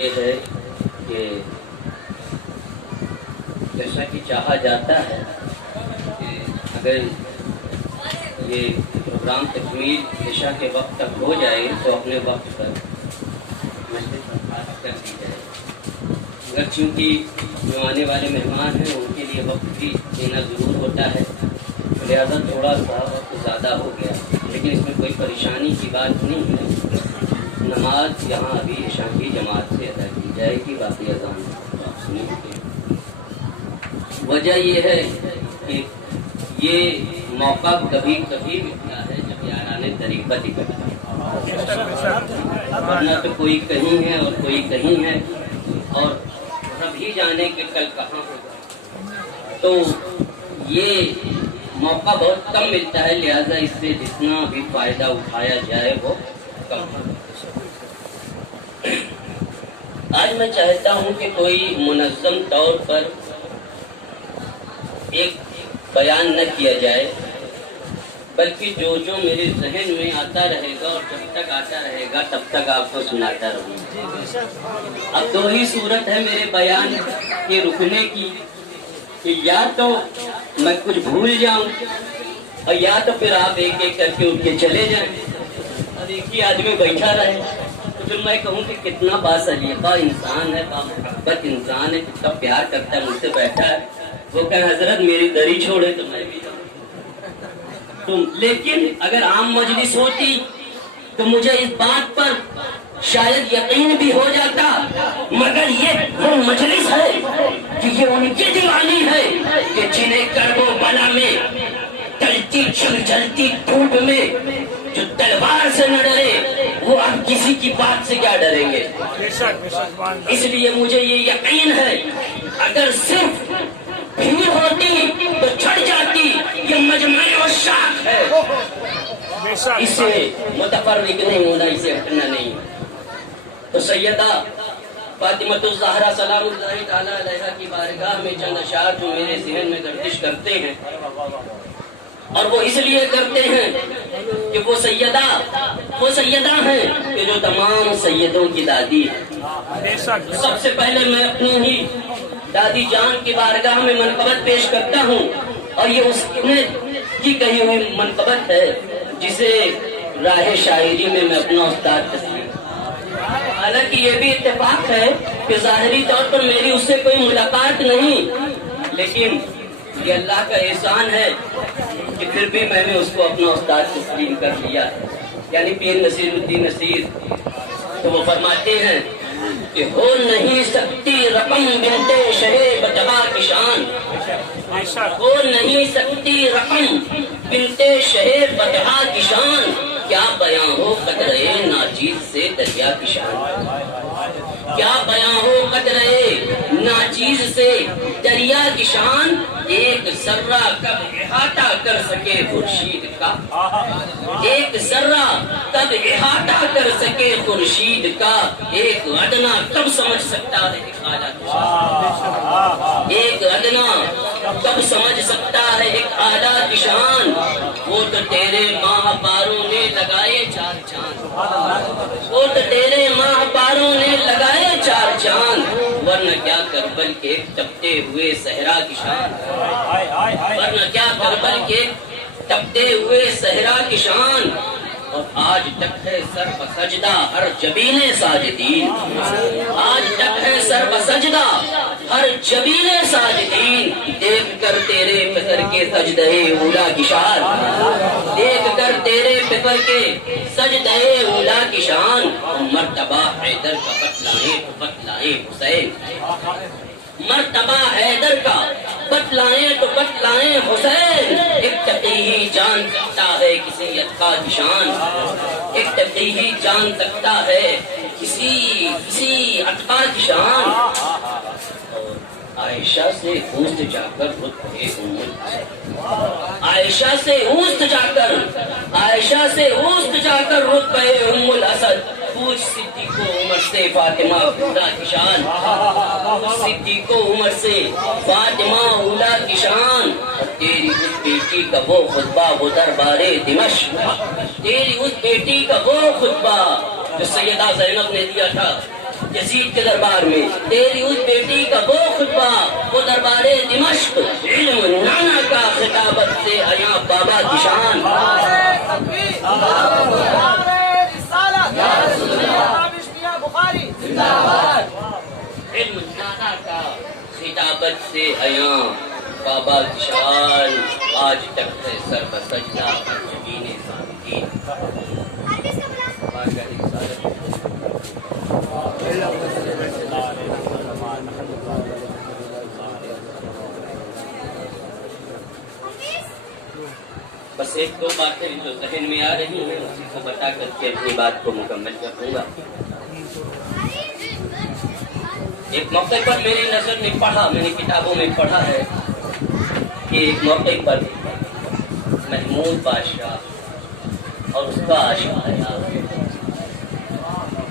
یہ ہے کہ جیسا کہ چاہا جاتا ہے کہ اگر یہ پروگرام تکمیل عشاء کے وقت تک ہو جائے تو اپنے وقت پر مسجد برخاست کر دی جائے، مگر چونکہ جو آنے والے مہمان ہیں ان کے لیے وقت بھی دینا ضرور ہوتا ہے، لہٰذا تھوڑا سا وقت زیادہ ہو گیا، لیکن اس میں کوئی پریشانی کی بات نہیں ہے۔ نماز یہاں ابھی عشاء کی جماعت سے ادا کی جائے گی، باقی اذان آپ سنیں گے۔ وجہ یہ ہے کہ یہ موقع کبھی کبھی ملتا ہے جب یاران طریقت اکٹھا، ورنہ تو کوئی کہیں ہے اور کوئی کہیں ہے، اور رب ہی جانے کہ کل کہاں ہوگا، تو یہ موقع بہت کم ملتا ہے، لہذا اس سے جتنا بھی فائدہ اٹھایا جائے وہ کم ہے۔ آج میں چاہتا ہوں کہ کوئی منظم طور پر ایک بیان نہ کیا جائے، بلکہ جو میرے ذہن میں آتا رہے گا اور جب تک آتا رہے گا تب تک آپ کو سناتا رہوں گا۔ اب دو ہی صورت ہے میرے بیان کے رکنے کی، کہ یا تو میں کچھ بھول جاؤں اور یا تو پھر آپ ایک ایک کر کے اٹھ کے چلے جائیں اور ایک ہی آدمی بیٹھا رہے، تو پھر میں کہوں کہ کتنا باسلیقہ انسان ہے، محبت انسان ہے، کتنا پیار کرتا ہے، مجھ سے بیٹھا ہے، وہ کہ حضرت میری دری چھوڑے تو میں بھی جاؤں۔ لیکن اگر عام مجلس ہوتی تو مجھے اس بات پر شاید یقین بھی ہو جاتا، مگر یہ وہ مجلس ہے کہ یہ ان کی دیوانی ہے کہ جنہیں کرب و بلا میں جلتی جلتی دھوپ میں جو تلوار سے نہ ڈرے وہ اب کسی کی بات سے کیا ڈریں گے۔ اس لیے مجھے یہ یقین ہے اگر صرف بھیڑ ہوتی تو چھڑ جاتی، یہ مجمع عشاق ہے، اسے متفرق نہیں ہونا، اسے ہٹنا نہیں۔ تو سیدہ فاطمۃ الزہرا سلام اللہ تعالیٰ علیہا کی بارگاہ میں چند اشعار جو میرے ذہن میں گردش کرتے ہیں، اور وہ اس لیے کرتے ہیں کہ وہ سیدہ ہیں کہ جو تمام سیدوں کی دادی ہے۔ سب سے پہلے میں اپنی ہی دادی جان کی بارگاہ میں منقبت پیش کرتا ہوں، اور یہ اس کی کہی ہوئی منقبت ہے جسے راہ شاعری میں اپنا استاد تسلیم۔ حالانکہ یہ بھی اتفاق ہے کہ ظاہری طور پر میری اس سے کوئی ملاقات نہیں، لیکن یہ اللہ کا احسان ہے کہ پھر بھی میں نے اس کو اپنا استاد تسلیم کر لیا ہے، یعنی پیر نصیر الدین نصیر۔ تو وہ فرماتے ہیں کہ ہو نہیں سکتی رقم بنتے شہ بجبا کی شان، ہو نہیں سکتی رقم بنتے شہ بجبا کی شان، کیا بیاں ہو قدرے ناچیز سے دریا کی شان، کیا بیاں ہو قدرے ناچیز سے دریا کی شان، ایک ذرہ کب احاطہ کر سکے خورشید کا، ایک ذرہ کب احاطہ کر سکے خورشید کا، ایک ادنا کب سمجھ سکتا ہے ایک اعلیٰ کی شان، ایک ادنا کب سمجھ سکتا ہے ایک اعلیٰ کی شان، وہ تو تیرے ماہ پاروں نے لگائے چار چاند، وہ تو تیرے ماہ پاروں نے لگائے چار چاند، ورنہ کیا کربل کے تپتے ہوئے صحرا کی شان، ورنہ کیا کربل کے تپتے ہوئے صحرا کی شان، اور آج تک ہے سر بسجدہ ہر جبین ساجدین، آج تک ہے سر بسجدہ ہر جبین ساجدین، دیکھ کر تیرے فکر کے سجدہ اولا کی شان، دیکھ کر تیرے فکر کے سجدہ اولا کی شان، مرتبہ حیدر کا بتلائیں تو بتلائیں حسین، مرتبہ حیدر کا بتلائیں تو بتلائیں حسین، ایک تقی ہی جان سکتا ہے کسی اتقا کی شان، ایک تقی ہی جان سکتا ہے کسی اتقا کی شان، عائشہ سے اوست جا کر رتبے عائشہ سے اوست جا کر عائشہ سے اوست جا کر رتبے ام الاسد، پوچھ صدیق و عمر سے فاطمہ اولا کی شان، صدیق و عمر سے فاطمہ اولا کی شان، تیری اس بیٹی کا وہ خطبہ وہ دربار دمشق، تیری اس بیٹی کا وہ خطبہ جو سیدہ زینب نے دیا تھا یزید کے دربار میں تیری اس بیٹی کا وہ خطبہ، وہ دربار دمشق، علم نانا کا خطابت سے عیاں بابا کی شان، علم نانا کا خطابت سے عیاں بابا کی شان، آج تک ہے سر بسجدہ جبین سامدین۔ بس ایک دو باتیں جو ذہن میں آ رہی ہیں اسی کو بتا کر کے اپنی بات کو مکمل کر دوں گا۔ ایک موقع پر میری نظر نے پڑھا، میں نے کتابوں میں پڑھا ہے کہ ایک موقع پر محمود بادشاہ اور اس کا عاشق،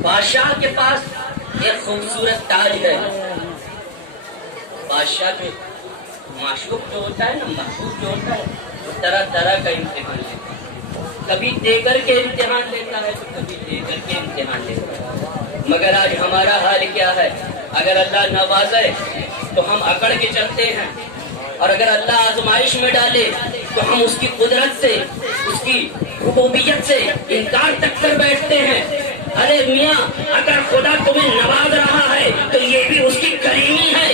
بادشاہ کے پاس ایک خوبصورت تاج ہے۔ بادشاہ جو معشوق جو ہوتا ہے نا، محبوب جو ہوتا ہے، وہ طرح طرح کا امتحان لیتا ہے، کبھی دے کر کے امتحان لیتا ہے تو کبھی دے کر کے امتحان لیتا ہے۔ مگر آج ہمارا حال کیا ہے؟ اگر اللہ نوازے تو ہم اکڑ کے چلتے ہیں، اور اگر اللہ آزمائش میں ڈالے تو ہم اس کی قدرت سے، اس کی ربوبیت سے انکار تک کر بیٹھتے ہیں۔ ارے میاں، اگر خدا تمہیں نواز رہا ہے تو یہ بھی اس کی کریمی ہے،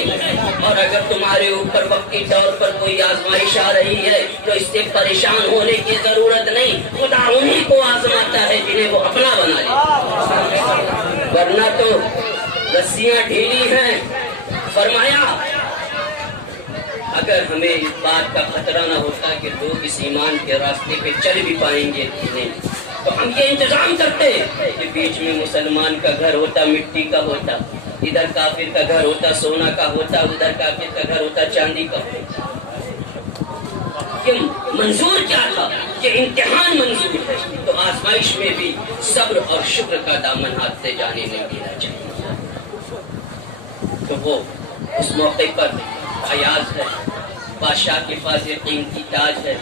اور اگر تمہارے اوپر وقتی طور پر کوئی آزمائش آ رہی ہے تو اس سے پریشان ہونے کی ضرورت نہیں، خدا انہی کو آزماتا ہے جنہیں وہ اپنا بنا لے، ورنہ تو رسیاں ڈھیلی ہیں۔ فرمایا اگر ہمیں اس بات کا خطرہ نہ ہوتا کہ لوگ اس ایمان کے راستے پہ چل بھی پائیں گے نہیں، تو ہم یہ انتظام کرتے کہ بیچ میں مسلمان کا گھر ہوتا، مٹی کا ہوتا، ادھر کافر کا گھر ہوتا، سونا کا ہوتا، ادھر کافر کا گھر ہوتا، چاندی کا ہوتا۔ یہ منظور کیا تھا؟ یہ امتحان منظور ہے، تو آزمائش میں بھی صبر اور شکر کا دامن ہاتھ سے جانے نہیں دینا چاہیے۔ تو وہ اس موقع پر ایاز ہے، بادشاہ کے پاس ایک قیمتی تاج ہے،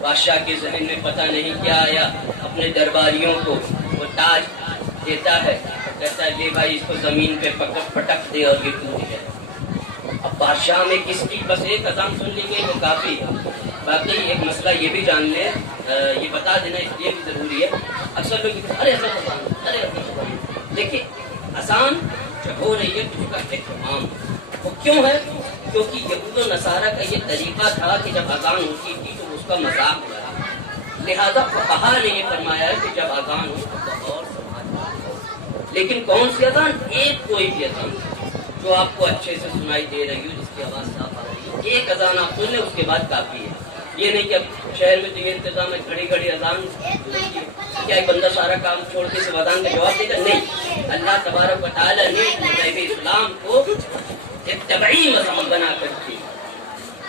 بادشاہ کے ذہن میں پتہ نہیں کیا آیا، اپنے درباریوں کو وہ تاج دیتا ہے، کہتا ہے لے بھائی اس کو زمین پہ پٹک دے اور یہ ٹوٹ جائے۔ اب بادشاہ میں کس کی بس ایک اذان سن لی گئی وہ کافی ہے۔ باقی ایک مسئلہ یہ بھی جان لیں، یہ بتا دینا اس لیے بھی ضروری ہے، اکثر لوگ ارے دیکھیے اذان جب ہو رہی ہے تو اس کا اہتمام وہ کیوں ہے؟ کیونکہ یہود و نصارہ کا یہ طریقہ تھا کہ جب اذان ہوتی تھی تو اس کا مذاق ہوا، لہذا فقہا نے یہ فرمایا ہے کہ جب اذان ہو تو اور سماعت ہو، لیکن کون سی اذان؟ ایک کوئی بھی اذان جو آپ کو اچھے سے سنائی دے رہی ہو، جس کی آواز صاف آ رہی ہے، ایک اذان آپ سن لیں اس کے بعد کافی ہے۔ یہ نہیں کہ اب شہر میں تو یہ انتظام ہے گھڑی گھڑی اذان، کیا ایک بندہ سارا کام چھوڑ کے صرف اذان کا جواب دے گا؟ نہیں، اللہ تبارک و تعالیٰ نے مذہب اسلام کو ایک طبعی مذہب بنا کر کے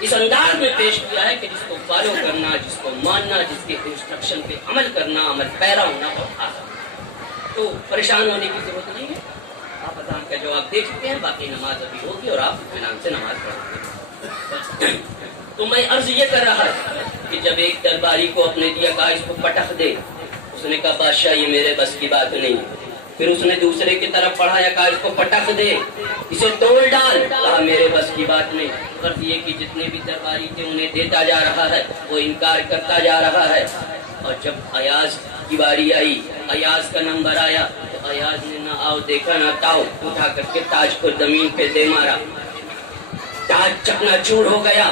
اس انداز میں پیش کیا ہے کہ جس کو فالو کرنا، جس کو ماننا، جس کے انسٹرکشن پہ عمل کرنا، عمل پیرا ہونا بہت آسان ہے، تو پریشان ہونے کی ضرورت نہیں ہے۔ آپ اذان کا جواب دے چکے ہیں، باقی نماز ابھی ہوگی اور آپ اطمینان سے نماز پڑھیں گے۔ تو میں عرض یہ کر رہا کہ جب ایک درباری کو اپنے دیا کہا اس کو پٹخ دے، اس نے کہا بادشاہ یہ میرے بس کی بات نہیں۔ پھر اس نے دوسرے کی طرف پڑھایا، کہا اس کو پٹخ دے، اسے توڑ ڈال، کہا میرے بس کی بات نہیں۔ غرض یہ کہ جتنے بھی درباری تھے انہیں دیتا جا رہا ہے، وہ انکار کرتا جا رہا ہے۔ اور جب ایاز کی باری آئی، ایاز کا نمبر آیا تو ایاز نے نہ آؤ دیکھا نہ تاؤ، اٹھا کر کے تاج کو زمین پہ دے مارا، تاج چکنا چور ہو گیا۔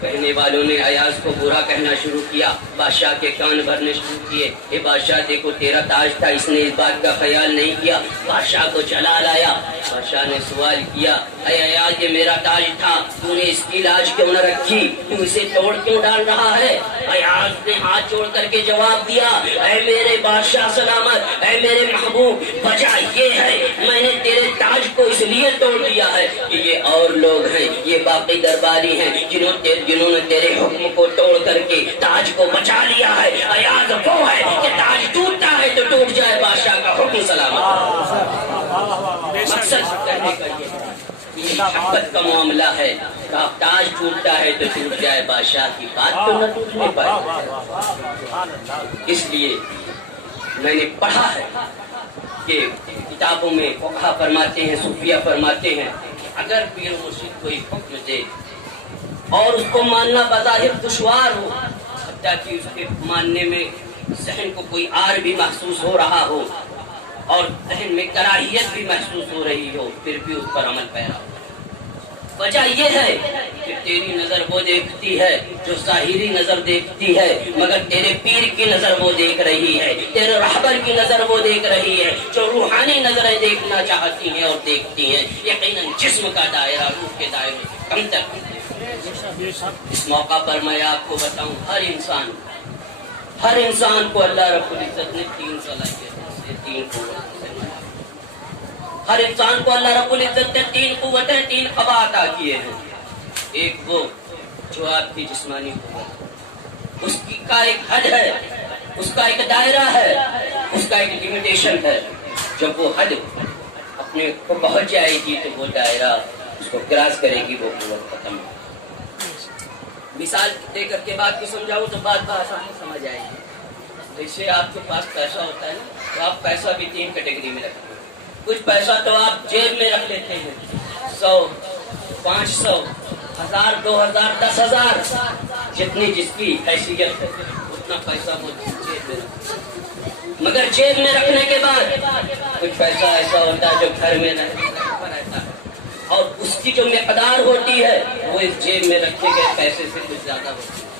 کہنے والوں نے ایاز کو برا کہنا شروع کیا، بادشاہ کے کان بھرنے شروع کیے، اے بادشاہ دیکھو تیرا تاج تھا، اس نے اس بات کا خیال نہیں کیا۔ بادشاہ کو چلا لایا، بادشاہ نے سوال کیا، اے ایاز یہ میرا تاج تھا، تو نے اس کی لاج کیوں نہ رکھی، تو اسے توڑ کیوں ڈال رہا ہے؟ ایاز نے ہاتھ جوڑ کر کے جواب دیا، اے میرے بادشاہ سلامت، اے میرے محبوب، وجہ یہ ہے میں نے تیرے تاج کو اس لیے توڑ دیا ہے کہ یہ اور لوگ ہیں، یہ باقی درباری ہیں جنہوں نے تیرے حکم کو توڑ کر کے تاج کو بچا لیا ہے۔ ایاز وہ ہے کہ تاج ٹوٹتا ہے تو ٹوٹ جائے، بادشاہ کا حکم سلامت۔ مقصد کہنے کا یہ محبت کا معاملہ ہے، تاج ٹوٹتا ہے تو ٹوٹ جائے، بادشاہ کی بات تو نہ ٹوٹنے پائے۔ اس لیے میں نے پڑھا ہے کہ کتابوں میں فقہا فرماتے ہیں، صوفیہ فرماتے ہیں، اگر پیر مرشد کوئی حکم دے اور اس کو ماننا بظاہر دشوار ہو، حتیٰ کہ اس کے ماننے میں ذہن کو کوئی آر بھی محسوس ہو رہا ہو اور ذہن میں کراہیت بھی محسوس ہو رہی ہو، پھر بھی اس پر عمل پیرا ہو۔ وجہ یہ ہے کہ تیری نظر وہ دیکھتی ہے جو ظاہری نظر دیکھتی ہے، مگر تیرے پیر کی نظر وہ دیکھ رہی ہے، تیرے رہبر کی نظر وہ دیکھ رہی ہے جو روحانی نظریں دیکھنا چاہتی ہیں اور دیکھتی ہیں۔ یقیناً جسم کا دائرہ روح کے دائرے سے کم تر ہے۔ اس موقع پر میں آپ کو بتاؤں، ہر انسان کو اللہ رب العزت نے 3 صلاحیتیں سے 3 قوتیں سے بنایا۔ ہر انسان کو اللہ رب العزت نے 3 قوتیں 3 قوا عطا کیے ہیں۔ ایک وہ جو آپ کی جسمانی قوت، اس کی کا ایک حد ہے، اس کا ایک دائرہ ہے، اس کا ایک لمیٹیشن ہے۔ جب وہ حد اپنے کو پہنچ جائے گی تو وہ دائرہ اس کو کراس کرے گی، وہ قوت ختم ہو۔ مثال دے کر کے بات کو سمجھاؤں تو بات آسانی سمجھ آئے گی۔ جیسے آپ کے پاس پیسہ ہوتا ہے نا، تو آپ پیسہ بھی 3 کیٹیگری میں رکھتے ہیں۔ کچھ پیسہ تو آپ جیب میں رکھ لیتے ہیں، 100، 500، 1000، 2000، 10,000، جتنی جس کی حیثیت ہے اتنا پیسہ وہ جیب میں رکھتے ہیں۔ مگر جیب میں رکھنے کے بعد کچھ پیسہ ایسا ہوتا ہے جو گھر میں رہتا ہے، اور اس کی جو مقدار ہوتی ہے وہ اس جیب میں رکھے گئے پیسے سے کچھ زیادہ ہوتی ہے۔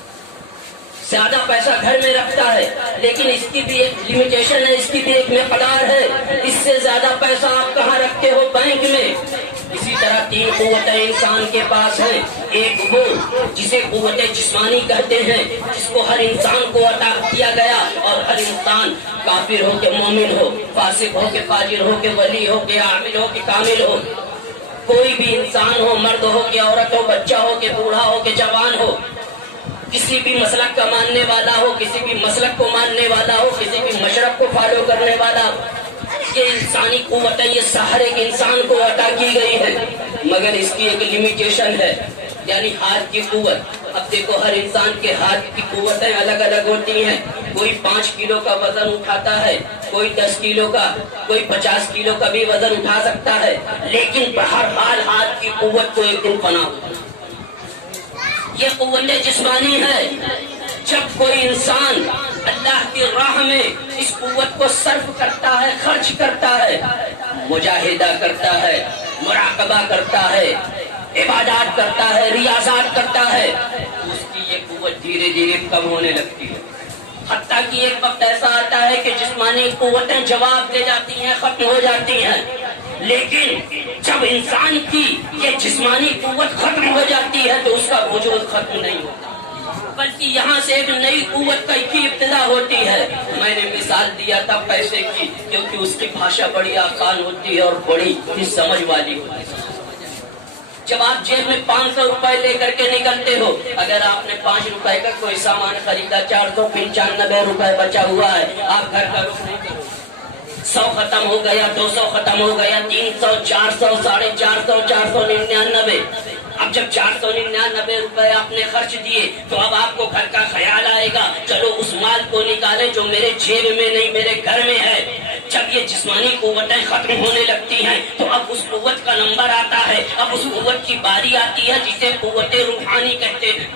زیادہ پیسہ گھر میں رکھتا ہے، لیکن اس کی بھی ایک لمیٹیشن ہے، اس کی بھی ایک مقدار ہے۔ اس سے زیادہ پیسہ آپ کہاں رکھتے ہو؟ بینک میں۔ اسی طرح 3 قوتیں انسان کے پاس ہیں۔ ایک وہ جسے قوت جسمانی کہتے ہیں، جس کو ہر انسان کو عطا کیا گیا، اور ہر انسان کافر ہو کہ مومن ہو، فاسق ہو کہ فاجر ہو کہ ولی ہو کہ عامل ہو کہ کامل ہو، کوئی بھی انسان ہو، مرد ہو کہ عورت ہو، بچہ ہو کہ بوڑھا ہو کہ جوان ہو، کسی بھی مسلک کا ماننے والا ہو، کسی بھی مسلک کو ماننے والا ہو، کسی بھی مشرب کو فالو کرنے والا ہو، یہ انسانی قوتیں یہ ہر ایک انسان کو عطا کی گئی ہے، مگر اس کی ایک لمیٹیشن ہے، یعنی ہاتھ کی قوت۔ اب دیکھو، ہر انسان کے ہاتھ کی قوتیں الگ الگ ہوتی ہیں۔ کوئی 5 کلو کا وزن اٹھاتا ہے، کوئی 10 کلو کا، کوئی 50 کلو کا بھی وزن اٹھا سکتا ہے، لیکن بہرحال ہاتھ کی قوت کو ایک دن فنا ہوتا ہے۔ یہ قوت جسمانی ہے۔ جب کوئی انسان اللہ کی راہ میں اس قوت کو صرف کرتا ہے، خرچ کرتا ہے، مجاہدہ کرتا ہے، مراقبہ کرتا ہے، عبادات کرتا ہے، ریاضات کرتا ہے، اس کی یہ قوت دھیرے دھیرے کم ہونے لگتی ہے، حتیٰ کہ ایک وقت ایسا آتا ہے کہ جسمانی قوتیں جواب دے جاتی ہیں، ختم ہو جاتی ہیں۔ لیکن جب انسان کی یہ جسمانی قوت ختم ہو جاتی ہے تو اس کا وجود ختم نہیں ہوتا، بلکہ یہاں سے ایک نئی قوت کی ابتدا ہوتی ہے۔ میں نے مثال دیا تھا پیسے کی، کیونکہ اس کی بھاشا بڑی آسان ہوتی ہے اور بڑی ہی سمجھ والی ہوتی ہے۔ جب آپ جیب میں 500 روپے لے کر کے نکلتے ہو، اگر آپ نے 5 روپے کا کوئی سامان خریدا، 495 روپے بچا ہوا ہے، آپ گھر کا رخ نہیں کرو، 100 ختم ہو گیا، 200 ختم ہو گیا، 300، 400، 450، 499۔ اب جب 499 روپے آپ نے خرچ دیے تو اب آپ کو گھر کا خیال آئے گا، چلو اس مال کو نکالے جو میرے جیب میں نہیں میرے گھر میں ہے۔ جب یہ جسمانی قوتیں ختم ہونے لگتی ہیں تو اب اس قوت کا نمبر آتا ہے، اب اس قوت کی باری آتی ہے جسے قوت روحانی کہتے ہیں۔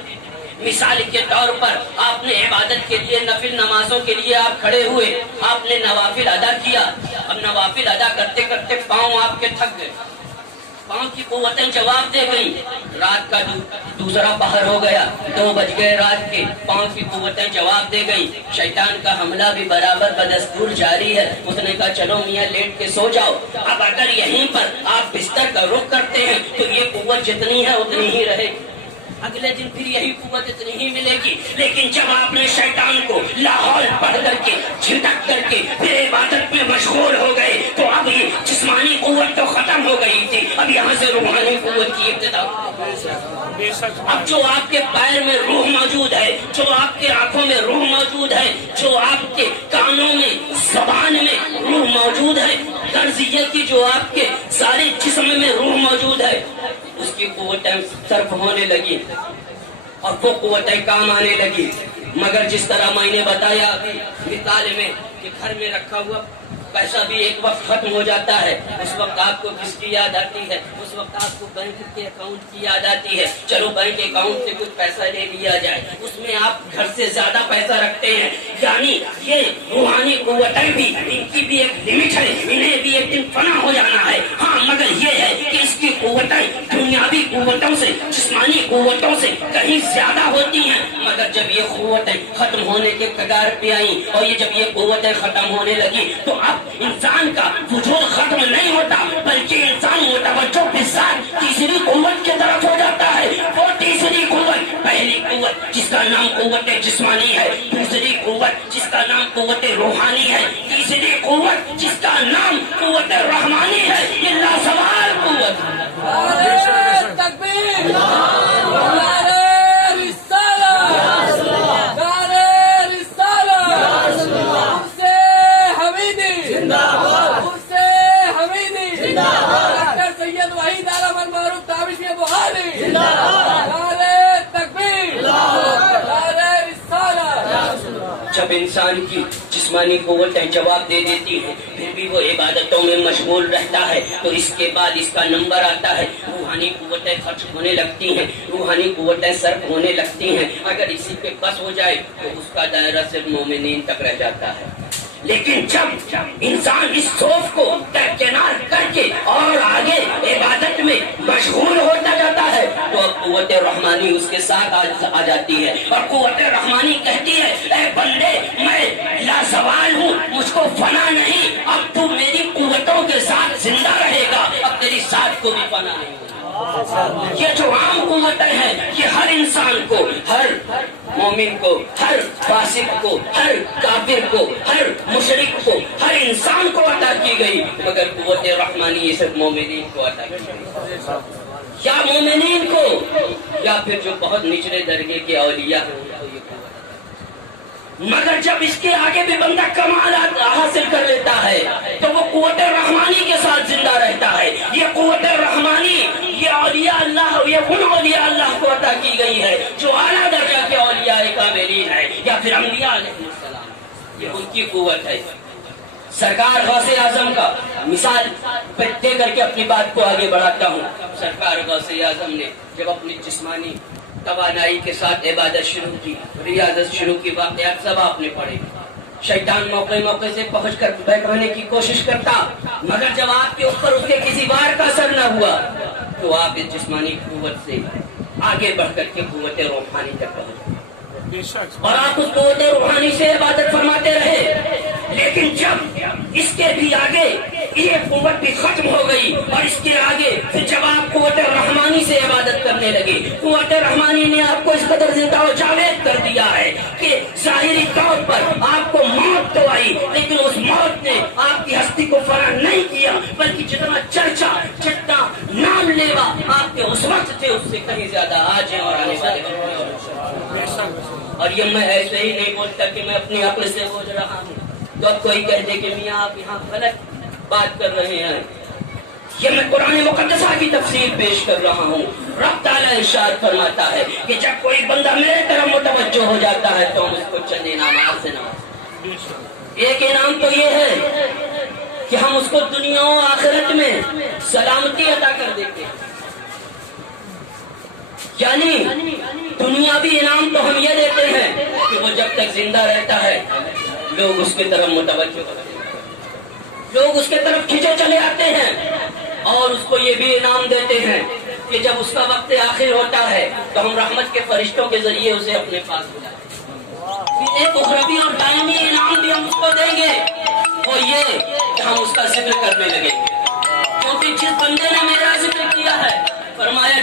مثال کے طور پر آپ نے عبادت کے لیے، نفل نمازوں کے لیے آپ کھڑے ہوئے، آپ نے نوافل ادا کیا، اب نوافل ادا کرتے کرتے پاؤں آپ کے تھک گئے، پاؤں کی قوتیں جواب دے گئی، رات کا دوسرا پہر ہو گیا، 2 بج گئے رات کے، پاؤں کی قوتیں جواب دے گئی، شیطان کا حملہ بھی برابر بدستور جاری ہے، اس نے کہا چلو میاں لیٹ کے سو جاؤ۔ اب اگر یہیں پر آپ بستر کا رخ کرتے ہیں تو یہ قوت جتنی ہے اتنی ہی رہے گی، اگلے دن پھر یہی قوت اتنی ہی ملے گی۔ لیکن جب آپ نے شیطان کو لاہور پڑھ کر کے، جھٹک کر کے پھر عبادت میں مشغول ہو گئے تو اب یہ جسمانی قوت تو ختم ہو گئی تھی، اب یہاں سے روحانی قوت کی ابتدا۔ اب جو آپ کے پیر میں روح موجود ہے، جو آپ کے آنکھوں میں روح موجود ہے، جو آپ کے کانوں میں، زبان میں روح موجود ہے، غرض یہ کہ جو آپ کے سارے جسم میں روح موجود ہے، اس کی قوتیں صرف ہونے لگی اور وہ قوتیں کام آنے لگی۔ مگر جس طرح میں نے بتایا ابھی مثال میں کہ گھر میں رکھا ہوا پیسہ بھی ایک وقت ختم ہو جاتا ہے، اس وقت آپ کو کس کی یاد آتی ہے؟ اس وقت آپ کو بینک کے اکاؤنٹ کی یاد آتی ہے، چلو بینک اکاؤنٹ سے کچھ پیسہ لے لیا جائے، اس میں آپ گھر سے زیادہ پیسہ رکھتے ہیں۔ یعنی یہ روحانی قوتیں بھی، ان کی بھی ایک لمٹ ہے، انہیں بھی ایک دن فنا ہو جانا ہے۔ ہاں مگر یہ ہے کہ اس کی قوتیں دنیاوی قوتوں سے، جسمانی قوتوں سے کہیں زیادہ ہوتی ہیں، مگر جب یہ قوتیں ختم ہونے کے کگار پہ آئیں اور یہ جب یہ قوتیں ختم ہونے لگی تو اب انسان کا وجود ختم نہیں ہوتا، بلکہ انسان متوجہ کے ساتھ تیسری قوت کی طرف ہو جاتا ہے۔ وہ تیسری قوت، پہلی قوت جس کا نام قوت جسمانی ہے، دوسری قوت جس کا نام قوت روحانی ہے، تیسری قوت جس کا نام قوت رحمانی ہے، یہ لازوال قوت ہے۔ نعرہ تکبیر، نعرہ رسالت، نعرہ رسالت، حسین حمیدی زندہ باد، حسین حمیدی زندہ باد، ڈاکٹر سید وحید عالم المعروف تابشی بخاری زندہ باد، نعرہ تکبیر، نعرہ رسالت۔ جب انسان کی جسمانی قوتیں جواب دے دیتی ہیں پھر بھی وہ عبادتوں میں مشغول رہتا ہے تو اس کے بعد اس کا نمبر آتا ہے، روحانی قوتیں خرچ ہونے لگتی ہیں، روحانی قوتیں صرف ہونے لگتی ہیں۔ اگر اسی پہ بس ہو جائے تو اس کا دائرہ صرف مومنین تک رہ جاتا ہے۔ لیکن جب انسان اس خوف کو درکنار کر کے اور آگے عبادت میں مشغول ہوتا جاتا ہے تو اب قوت رحمانی اس کے ساتھ آ جاتی ہے، اور قوت رحمانی کہتی ہے اے بندے میں لازوال ہوں، مجھ کو فنا نہیں، اب تو میری قوتوں کے ساتھ زندہ رہے گا، اب تیری ذات کو بھی فنا نہیں ہوگا۔ یہ جو عام قوتیں ہیں یہ ہر انسان کو، ہر مومن کو، ہر فاسق کو، ہر کافر کو، ہر مشرک کو، ہر انسان کو عطا کی گئی، مگر قوت رحمانی یہ صرف مومنین کو عطا کی گئی، یا مومنین کو یا پھر جو بہت نچلے درجے کے اولیاء ہیں۔ مگر جب اس کے آگے بھی بندہ کمالات حاصل کر لیتا ہے تو وہ قوت رحمانی کے ساتھ زندہ رہتا ہے۔ یہ قوت رحمانی یہ اولیاء اللہ، یہ ان اولیاء اللہ کو عطا کی گئی ہے جو اعلیٰ درجہ کے اولیاء کاملین ہے، یا پھر انبیاء علیہ السلام، یہ ان کی قوت ہے۔ سرکار غوث اعظم کا مثال دے کر کے اپنی بات کو آگے بڑھاتا ہوں۔ سرکار غوث اعظم نے جب اپنی جسمانی توانائی کے ساتھ عبادت شروع کی، ریاضت شروع کی، واقعات سب آپ نے پڑھے۔ شیطان موقع سے پہنچ کر بیٹھانے کی کوشش کرتا، مگر جب آپ کے اوپر اس کے کسی وار کا اثر نہ ہوا تو آپ اس جسمانی قوت سے آگے بڑھ کر کے قوت روحانی تک پہنچ، اور آپ اس قوت روحانی سے عبادت فرماتے رہے۔ لیکن جب اس کے بھی آگے یہ قوت بھی ختم ہو گئی اور اس کے آگے پھر جب آپ قوت رحمانی سے عبادت کرنے لگے، قوت رحمانی نے آپ کو اس قدر زندہ و جاوید کر دیا ہے کہ ظاہری طور پر آپ کو موت تو آئی لیکن اس موت نے آپ کی ہستی کو فنا نہیں کیا، بلکہ جتنا چرچا، جتنا نام لیوا آپ کے اس وقت تھے اس سے کہیں زیادہ آج ہیں اور آنے والے وقت۔ اور یہ میں ایسے ہی نہیں بولتا کہ میں اپنی عقل سے بول رہا ہوں تو اب کوئی کہہ دے کہ میاں آپ یہاں غلط بات کر رہے ہیں۔ یہ میں قرآن مقدسہ کی تفسیر پیش کر رہا ہوں۔ رب تعالیٰ ارشاد فرماتا ہے کہ جب کوئی بندہ میرے طرف متوجہ ہو جاتا ہے تو ہم اس کو چند انعامات سے نوازتے۔ ایک انعام تو یہ ہے کہ ہم اس کو دنیا و آخرت میں سلامتی عطا کر دیتے ہیں، یعنی دنیاوی انعام تو ہم یہ دیتے ہیں کہ وہ جب تک زندہ رہتا ہے لوگ اس کی طرف متوجہ ہوتے ہیں، لوگ اس کی طرف کھینچے چلے آتے ہیں، اور اس کو یہ بھی انعام دیتے ہیں کہ جب اس کا وقت آخر ہوتا ہے تو ہم رحمت کے فرشتوں کے ذریعے اسے اپنے پاس بلاتے ہیں۔ پھر ایک اخروی اور دائمی انعام بھی ہم اس کو دیں گے، وہ یہ کہ ہم اس کا ذکر کرنے لگیں گے، کیونکہ جس بندے نے میرا ذکر کیا ہے فرمایا